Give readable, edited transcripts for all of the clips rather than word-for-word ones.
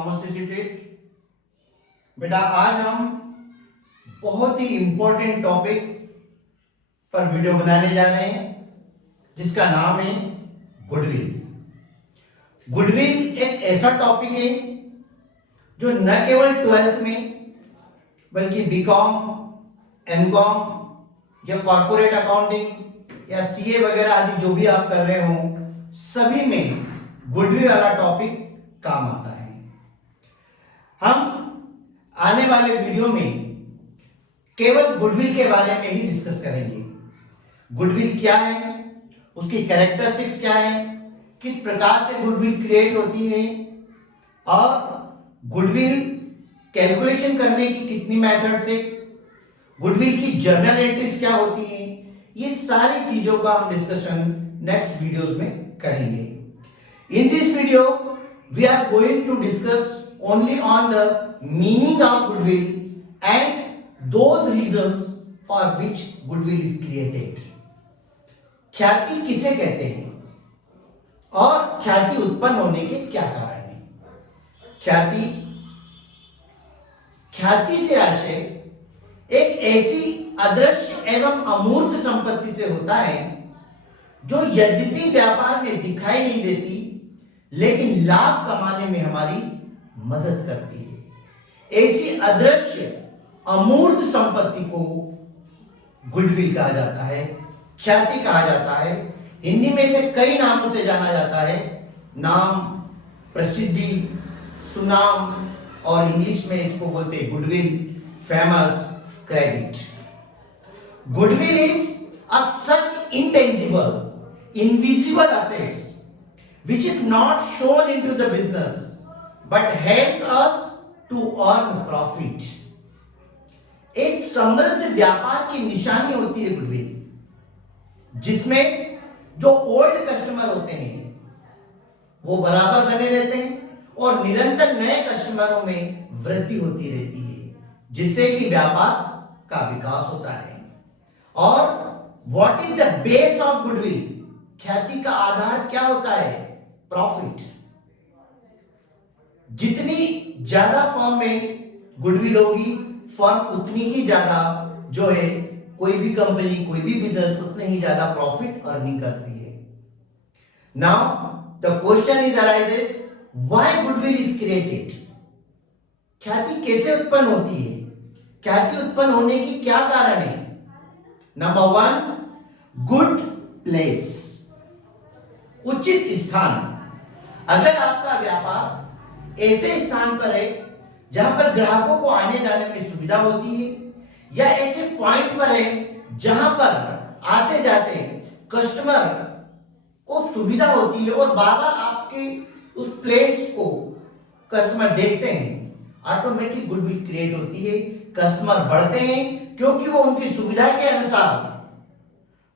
Commerce institute. बेटा आज हम बहुत ही इंपॉर्टेंट टॉपिक पर वीडियो बनाने जा रहे हैं जिसका नाम है गुडविल। गुडविल एक ऐसा टॉपिक है जो न केवल 12th में बल्कि बीकॉम, एमकॉम या कॉर्पोरेट अकाउंटिंग या सीए वगैरह आदि जो भी आप कर रहे हो सभी में गुडविल वाला टॉपिक काम आता है। हम आने वाले वीडियो में केवल गुडविल के बारे में ही डिस्कस करेंगे। गुडविल क्या है, उसकी कैरेक्टरिस्टिक्स क्या है, किस प्रकार से गुडविल क्रिएट होती है और गुडविल कैलकुलेशन करने की कितनी मेथड से, गुडविल की जर्नल एंट्रीज क्या होती है, ये सारी चीजों का हम डिस्कशन नेक्स्ट वीडियोस में करेंगे। In this video, we are going to discuss only on the meaning of goodwill and those reasons for which goodwill is created. ख्याति किसे कहते हैं और ख्याति उत्पन्न होने के क्या कारण हैं। ख्याति से आशय एक ऐसी अदृश्य एवं अमूर्त संपत्ति से होता है जो यद्यपि व्यापार में दिखाई नहीं देती लेकिन लाभ कमाने में हमारी मदद करती है। ऐसी अदृश्य अमूर्त संपत्ति को गुडविल कहा जाता है, ख्याति कहा जाता है। हिंदी में इसे कई नामों से जाना जाता है, नाम, प्रसिद्धि, सुनाम और इंग्लिश में इसको बोलते हैं goodwill, famous, credit. Goodwill is a such intangible, invisible assets which is not shown into the business but help us to earn profit। एक समृद्ध व्यापार की निशानी होती है गुडविल, जिसमें जो ओल्ड कस्टमर होते हैं वो बराबर बने रहते हैं और निरंतर नए कस्टमरों में वृद्धि होती रहती है जिससे कि व्यापार का विकास होता है। और what is the base of goodwill, ख्याति का आधार क्या होता है, प्रॉफिट। जितनी ज्यादा फर्म में गुडविल होगी फर्म उतनी ही ज्यादा जो है कोई भी कंपनी, कोई भी बिजनेस उतने ही ज्यादा प्रॉफिट अर्निंग करती है। Now the question is arises why goodwill is created. ख्याति कैसे उत्पन्न होती है, ख्याति उत्पन्न होने की क्या कारण है। नंबर 1, गुड प्लेस, उचित स्थान। अगर आपका व्यापार ऐसे स्थान पर है जहां पर ग्राहकों को आने जाने में सुविधा होती है या ऐसे पॉइंट पर है जहां पर आते जाते कस्टमर को सुविधा होती है और बार बार आपके उस प्लेस को कस्टमर देखते हैं, ऑटोमेटिक गुडविल क्रिएट होती है। कस्टमर बढ़ते हैं क्योंकि वो उनकी सुविधा के अनुसार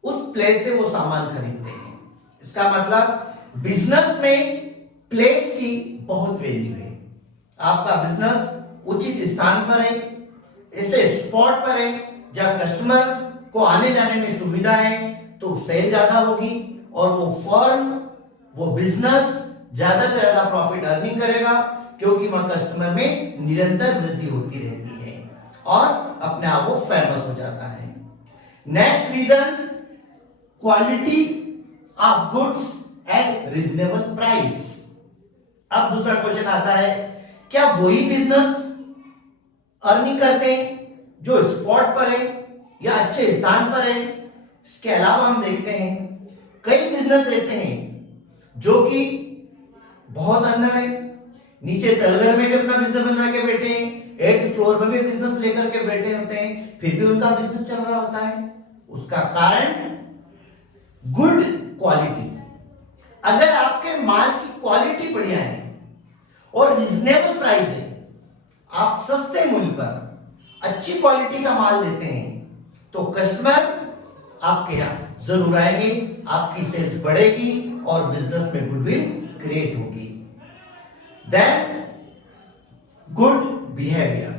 उस प्लेस से वो सामान खरीदते हैं। इसका मतलब बिजनेस में प्लेस की बहुत वैल्यू है। आपका बिजनेस उचित स्थान पर है, ऐसे स्पॉट पर है जहां कस्टमर को आने जाने में सुविधा है तो सेल ज्यादा होगी और वो फर्म, वो बिजनेस ज्यादा से ज्यादा प्रॉफिट अर्निंग करेगा क्योंकि वहां कस्टमर में निरंतर वृद्धि होती रहती है और अपने आप वो फेमस हो जाता है। Next reason, quality of goods at reasonable price. अब दूसरा क्वेश्चन आता है, क्या वही बिजनेस अर्निंग करते हैं जो स्पॉट पर है या अच्छे स्थान पर है। इसके अलावा हम देखते हैं कई बिजनेस ऐसे हैं जो कि बहुत अंदर है, नीचे तलघर में भी अपना बिजनेस बना के बैठे हैं, 8th फ्लोर में भी बिजनेस लेकर के बैठे होते हैं, फिर भी उनका बिजनेस चल रहा होता है। उसका कारण गुड क्वालिटी। अगर आपके माल की क्वालिटी बढ़िया है और रिजनेबल प्राइस है, आप सस्ते मूल्य पर अच्छी क्वालिटी का माल देते हैं तो कस्टमर आपके यहां जरूर आएंगे, आपकी सेल्स बढ़ेगी और बिजनेस में गुडविल क्रिएट होगी। Then good behaviour.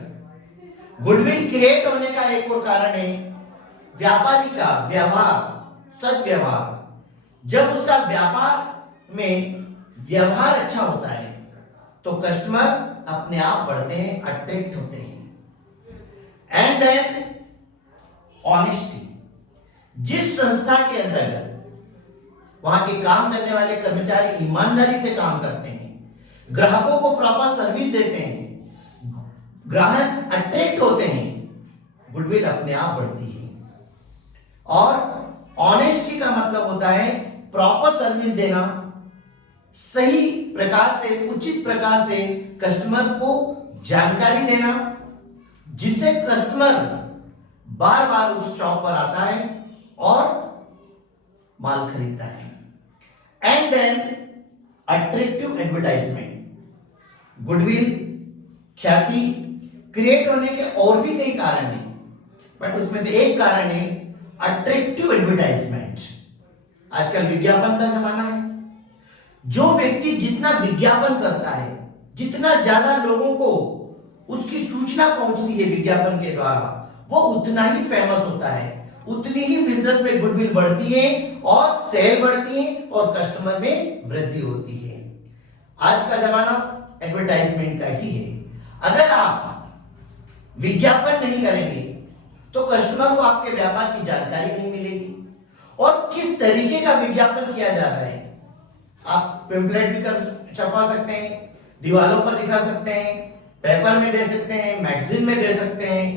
Goodwill create होने का एक और कारण है व्यापारी का व्यवहार, सद्व्यवहार। जब उसका व्यापार में व्यवहार अच्छा होता है तो कस्टमर अपने आप बढ़ते हैं, अट्रैक्ट होते हैं। एंड देन ऑनेस्टी, जिस संस्था के अंतर्गत वहां के काम करने वाले कर्मचारी ईमानदारी से काम करते हैं, ग्राहकों को प्रॉपर सर्विस देते हैं, ग्राहक अट्रैक्ट होते हैं, गुडविल अपने आप बढ़ती है। और ऑनेस्टी का मतलब होता है प्रॉपर सर्विस देना, सही प्रकार से, उचित प्रकार से कस्टमर को जानकारी देना, जिससे कस्टमर बार बार उस शॉप पर आता है और माल खरीदता है। And then attractive advertisement, goodwill, ख्याति क्रिएट होने के और भी कई कारण हैं, बट उसमें से एक कारण है अट्रैक्टिव एडवर्टाइजमेंट। आजकल विज्ञापन का जमाना है। जो व्यक्ति जितना विज्ञापन करता है, जितना ज्यादा लोगों को उसकी सूचना पहुंचती है विज्ञापन के द्वारा, वो उतना ही फेमस होता है, उतनी ही बिजनेस में गुडविल बढ़ती है और सेल बढ़ती है और कस्टमर में वृद्धि होती है। आज का जमाना एडवर्टाइजमेंट का ही है। अगर आप विज्ञापन नहीं करेंगे तो कस्टमर को आपके व्यापार की जानकारी नहीं मिलेगी। और किस तरीके का विज्ञापन किया जा रहा है, आप पेम्पलेट भी कर छपा सकते हैं, दीवारों पर दिखा सकते हैं, पेपर में दे सकते हैं, मैगजीन में दे सकते हैं,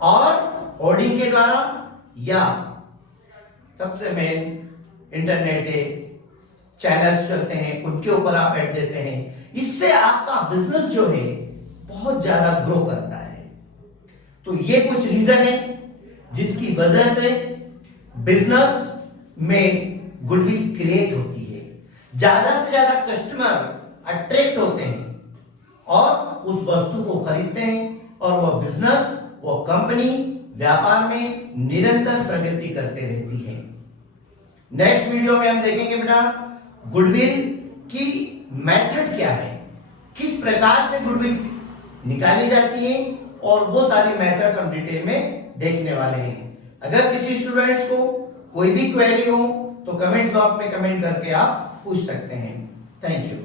और होर्डिंग के द्वारा, या सबसे मेन इंटरनेट है, चैनल्स चलते हैं, उनके ऊपर आप ऐड देते हैं। इससे आपका बिजनेस जो है बहुत ज्यादा ग्रो करता है। तो ये कुछ रीजन है जिसकी वजह से बिजनेस में गुडविल क्रिएट होती है। ज्यादा से ज्यादा कस्टमर अट्रैक्ट होते हैं और उस वस्तु को खरीदते हैं, और वह बिजनेस, वो कंपनी व्यापार में निरंतर प्रगति करते रहती है। नेक्स्ट वीडियो में हम देखेंगे बेटा गुडविल की मेथड क्या है, किस प्रकार से गुडविल निकाली जाती है, और वो सारी मेथड्स हम डिटेल में देखने वाले हैं। अगर किसी स्टूडेंट्स को कोई भी क्वेरी हो तो कमेंट बॉक्स में कमेंट करके आप पूछ सकते हैं। Thank you.